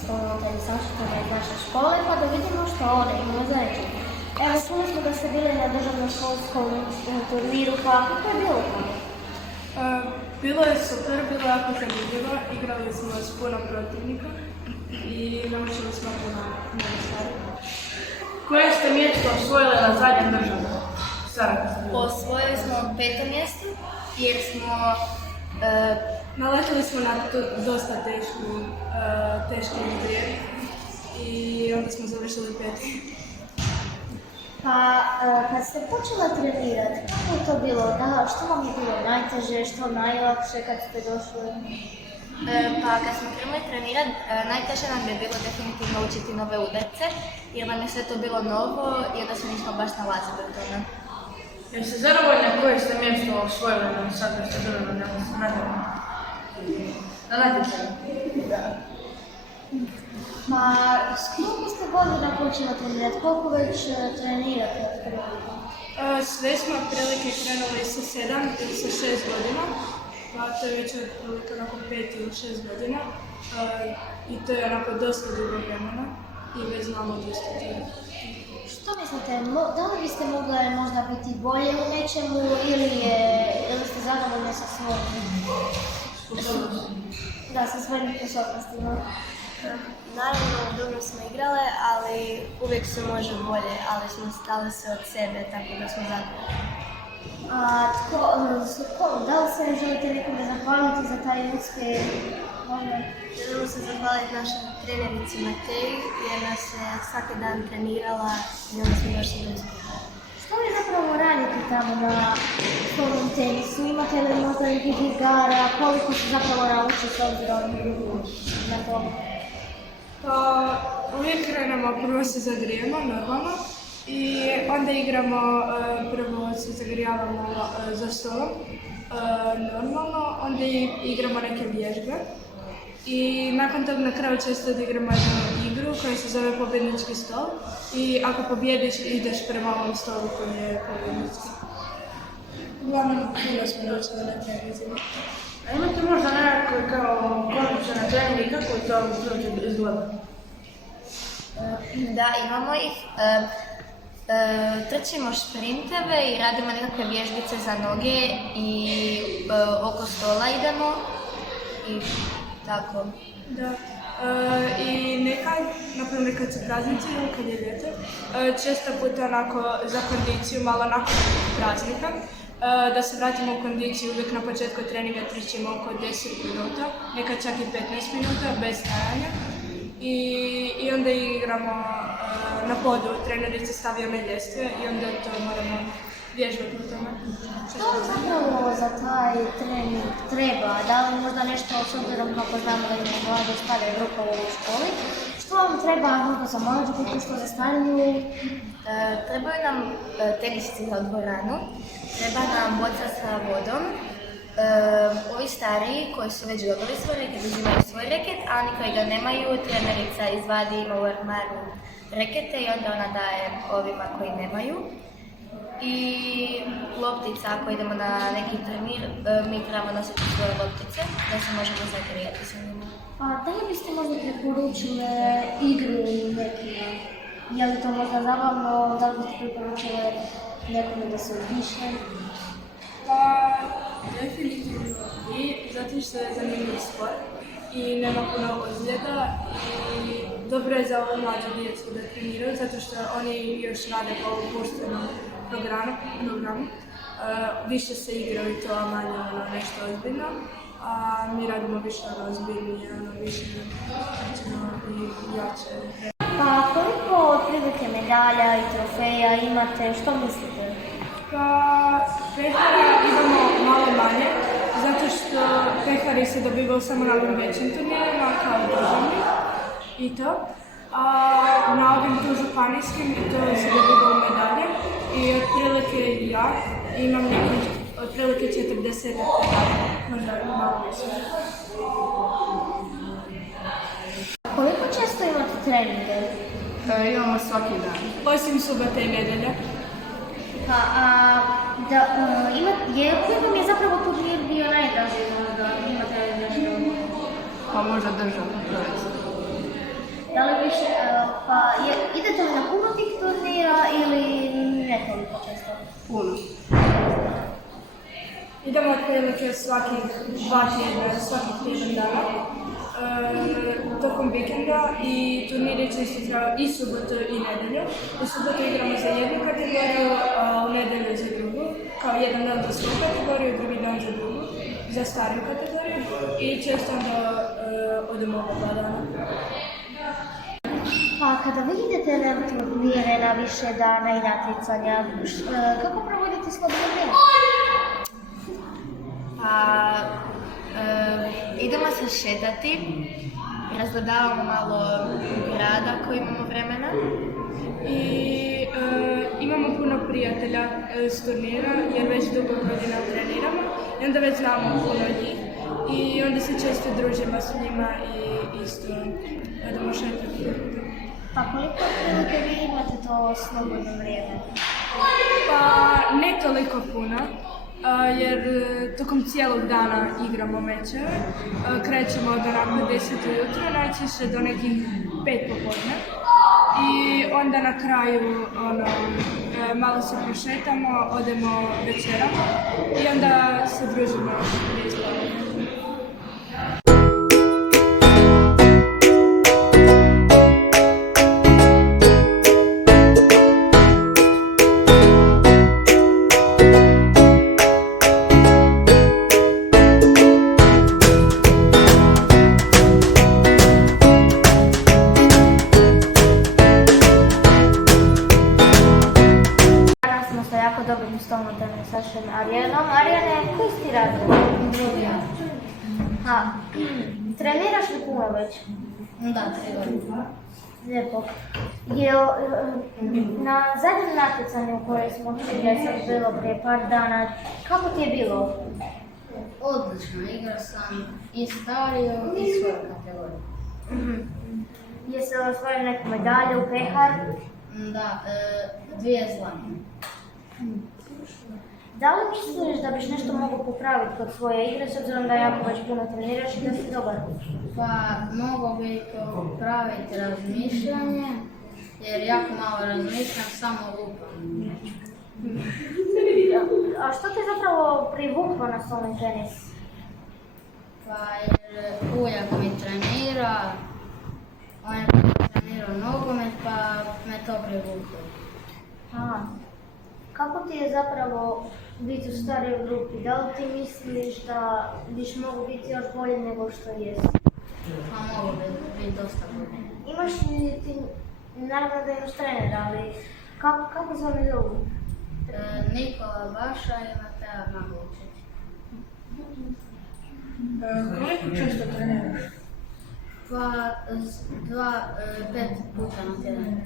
smo unutarnji saštitama iz naše škole, pa da vidimo što one imaju za reći. Evo, čuli smo da ste bili na državnom školskom turniru, pa kako je bilo tamo? Bilo je super, bilo je jako zanimljivo, igrali smo s puno protivnika i naučili smo puno nove stvari. Koje ste mjesto osvojili na zadnjem državnom? Osvojili smo 5. mjesto jer smo Naletili smo na dosta teški izbrijed i onda smo završili 5. Pa, kad ste počela trenirati, kako je to bilo? Što vam je bilo najteže, što najlakše kad ste došli? Pa kad smo krenuli trenirati, najteže nam je bilo definitivno učiti nove udarce jer nam je sve to bilo novo i onda se nismo baš nalazili u tome. Jeste zadovoljni koje ste mjesto osvojili na sad da ste bili na natječaju? Da. Pa, s koliko ste godina počela trenirati? Koliko već trenirate? Sve smo otprilike krenuli sa 7 ili sa 6 godina, pa to je već otprilike onako 5 ili 6 godina i to je onako dosta dugo vremena i već znamo dosta toga. Što mislite, da li biste mogle možda biti bolje u nečemu ili ste zadovoljni sa svojim sposobnostima? Naravno, dobro smo igrale, ali uvijek se može bolje, ali smo stali se od sebe, tako da smo zadovoljni. Da li se želite nekome zahvaliti za taj uspjeh? Želimo se zahvaliti našoj trenerici Mateji jer nas je svaki dan trenirala i onda smo došli do uspjeha. Što vi zapravo radite tamo na stolnom tenisu? Imate li možda nekih igara? Koliko se zapravo nauči s obzirom na to? Uvijek krenemo, prvo se zagrijemo normalno i onda igramo, prvo se zagrijavamo za stolom normalno, onda igramo neke vježbe i nakon toga na kraju često odigramo jednu igru koja se zove pobjednički stol i ako pobjediš ideš prema ovom stolu koji je pobjednički. Uglavnom, puno smo došli na trenizima. A imate možda nekakve kao kondicionalne treninge i kako to izgleda? Da, imamo ih. Trčimo šprinteve i radimo nekakve vježbice za noge i oko stola idemo i tako. Da. I nekad, naprimjer kad su praznici ili kad je ljeto, često puta onako za kondiciju, malo nakon praznika, da se vratimo u kondiciju, uvijek na početku treninga trčimo oko 10 minuta, nekad čak i 15 minuta bez stajanja. I onda igramo na podu, trenerica stavi one ljestve i onda to moramo vježbati u tome. Što zapravo za taj trening treba? Da li možda nešto s obzirom kako znamo da imamo mlade stare grupove u školi? Što vam treba možda za mlađu grupu, što za stariju? Trebaju nam tenisci za dvoranu, treba nam boca sa vodom. Ovi stariji koji su već dobili svoj reket uzimaju svoj reket, a oni koji ga nemaju, trenerica izvadi ima u ormaru rekete i onda ona daje ovima koji nemaju. I loptica, ako idemo na neki turnir, mi trebamo nositi svoje loptice da se možemo zagrijati sa njima. A da li biste možda preporučile igru nekima? Je li to možda zabavno? Da li biste preporučile nekome da se upiše? Pa, definitivno i zato što je zanimljiv sport i nema puno ozljeda i dobro je za ovu mlađu djecu da treniraju zato što oni još rade po opuštenom programu. Više se igraju to, a manje nešto ozbiljno, a mi radimo više ozbiljnije, više i jače. Pa koliko otprilike medalja i trofeja imate, što mislite? Pa, pehara imamo malo manje, zato što pehari se dobivaju samo na ovim većim turnirima, kao državni i to. A na ovim tu županijskim to se dobivaju medalje i otprilike ja imam nekih otprilike 40 medalja, možda malo više. Koliko često imate treninge? Imamo svaki dan. Osim subote i nedjelja. Pa, koji vam je zapravo turnir bio najdraži da imate nešto? Pa možda državno prvenstvo. Da li više, idete li na puno tih turnira ili ne toliko često? Puno. Idemo otprilike svakih 2 tjedna, svakih tjedan dana. Tokom vikenda i turniri često traju i subotu i nedjelju. U subotu igramo za jednu kategoriju, a u nedjelju za drugu. Kao jedan dan za svoju kategoriju, drugi dan za drugu, za stariju kategoriju. I često onda odemo oba dana. Pa kada vi idete na turnire na više dana i natjecanja, kako provodite slobodno vrijeme? Pa, idemo se šetati, razgledavamo malo grada koji imamo vremena. I imamo puno prijatelja s turnira jer već dugo godina treniramo i onda već znamo puno njih i onda se često družimo s njima i isto idemo šetati. Pa koliko otprilike vi imate to slobodno vrijeme? Pa ne toliko puno jer tokom cijelog dana igramo mečeve. Krećemo od onako 10 ujutro, najčešće do nekih 5 popodne. I onda na kraju malo se prošetamo, odemo večeramo i onda se družimo i izbavimo. Dobrim stolnom tenisašem Arijanom. Arijane, koji si ti razred? Treniraš li puno već? Da, 3 godine. Lijepo. Na zadnjem natjecanju koje smo čuli sad bilo prije par dana, kako ti je bilo? Odlično, igrao sam i stariju i svoju kategoriju. Jesi li osvojio neku medalju, pehar? Da, 2 zlate. Da li misliš da biš nešto mogao popraviti kod svoje igre, s obzirom da jako već puno treniraš i da si dobar? Pa, mogu bi popraviti razmišljanje, jer jako malo razmišljam, samo lupam. A što te zapravo privuklo na stolni tenis? Pa, jer ujak mi trenira, on je trenirao nogomet, pa me to privuklo. Kako ti je zapravo biti u starijoj grupi? Da li ti misliš da biš mogu biti još bolje nego što jesi? Pa mogu biti dosta bolje. Imaš li ti, naravno da imaš trenera, ali kako se oni zovu? Nikola Baša i Mateja Magličić. Koliko često treniraš? Pa 5 puta na tjedan.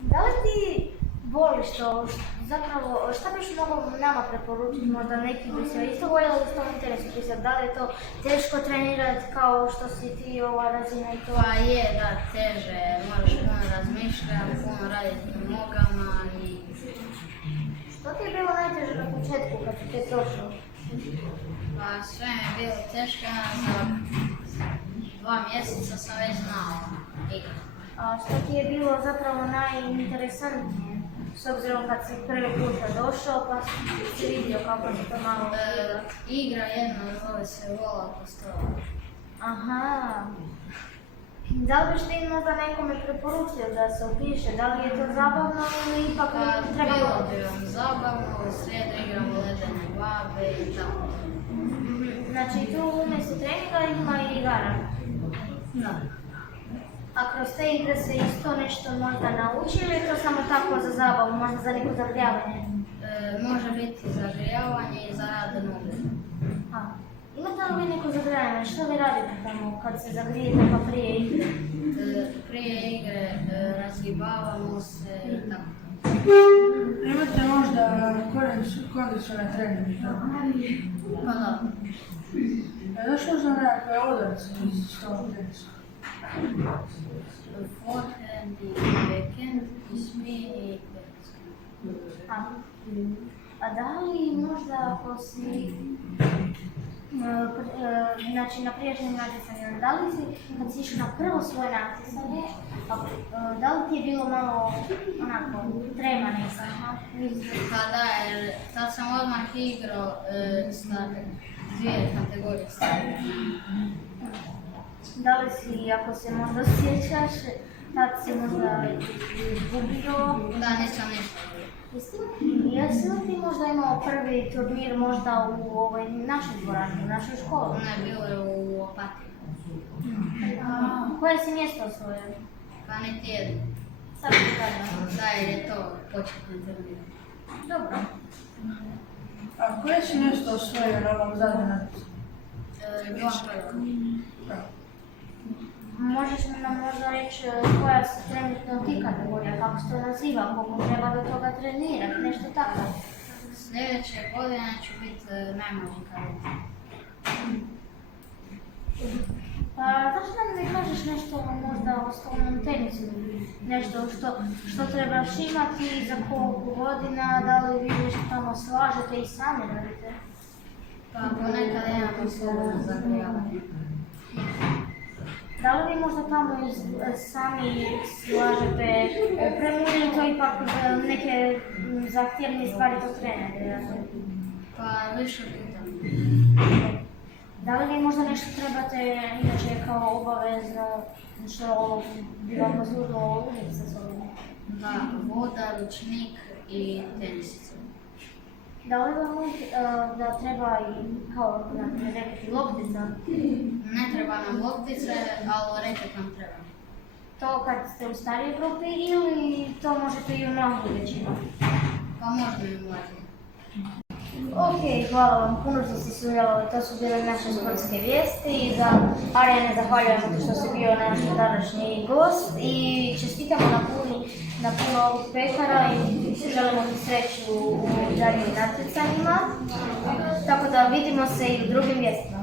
Da li ti voliš to? Zapravo, šta biš mogao nama preporučiti? Možda neki bi se isto voljeli s tom interesu pisati. Da li je to teško trenirati kao što si ti ova razina i to? Pa je, da, teže. Moraš puno razmišljati, puno raditi nogama i... Što ti je bilo najteže na početku kad si te došao? Pa sve mi je bilo teško, za 2 mjeseca sam već znao igrati. A što ti je bilo zapravo najinteresantnije? S obzirom kad si prvi puta došao pa si vidio kako se to malo igra. Igra jedna zove se Vola Kostova. Aha. Da li biš ti možda nekome preporučio da se upiše? Da li je to zabavno ili ipak treba... Bilo bi vam zabavno, u srijedu igramo ledene babe i tako. Znači tu umjesto treninga ima i igara? Da. A kroz te igre se isto nešto možda nauči ili je to samo tako za zabavu, možda za neko zagrijavanje? Može biti zagrijavanje i za rad noge. Imate li vi neko zagrijavanje? Što vi radite tamo kad se zagrijete pa prije igre? Prije igre razgibavamo se i tako. Imate možda kondicionalne treninge? Pa da. Zašto za nekakve udarce iz stolnog tenisa? Forehand i backhand i spin i A da li možda ako si Znači, na prijašnjem natjecanju, da li si, kad si išao na prvo svoje natjecanje, da li ti je bilo malo, onako, trema neka? Pa da, jer tad sam odmah igrao sa dvije kategorije stavljene. Da li si, ako se možda sjećaš, tad si možda izgubio? Da, nisam ništa. Jesi li ti možda imao prvi turnir možda u ovoj našoj dvorani, u našoj školi? Ne, bilo je u Opatiji. Koje si mjesto osvojio? Pa niti jedno. Sad ti kažem. Da, jer je to početni turnir. Dobro. A koje si mjesto osvojio na ovom zadnjem natjecanju? Dva prva. Možeš nam možda reći koja su trenutno ti kategorija, kako se to naziva, koliko treba do toga trenirati, nešto tako? Sljedeće godine ću biti najmlađi kadet. Pa zašto nam ne kažeš nešto možda o stolnom tenisu? Nešto što trebaš imati za koliko godina, da li vi nešto tamo slažete i sami radite? Pa ponekad imamo slobodno zagrijavanje. Da li vi možda tamo sami slažete opremu ili to ipak neke zahtjevnije stvari to trenete? Pa više puta. Da li vi možda nešto trebate inače kao obavezno što bi vam poslužilo uzeti sa sobom? Da, voda, ručnik i tenisica. Da li vam da treba i kao reket loptica? Ne treba nam loptice, ali reket nam treba. To kad ste u starijoj grupi ili to možete i u mlađu već imati? Pa možda i mlađi. Ok, hvala vam puno što ste sudjelovali, to su bile naše sportske vijesti i za Arijane zahvaljujem što si bio naš današnji gost i čestitamo na puno ovog pekara i želimo ti sreću u daljnjim natjecanjima, tako da vidimo se i u drugim vijestima.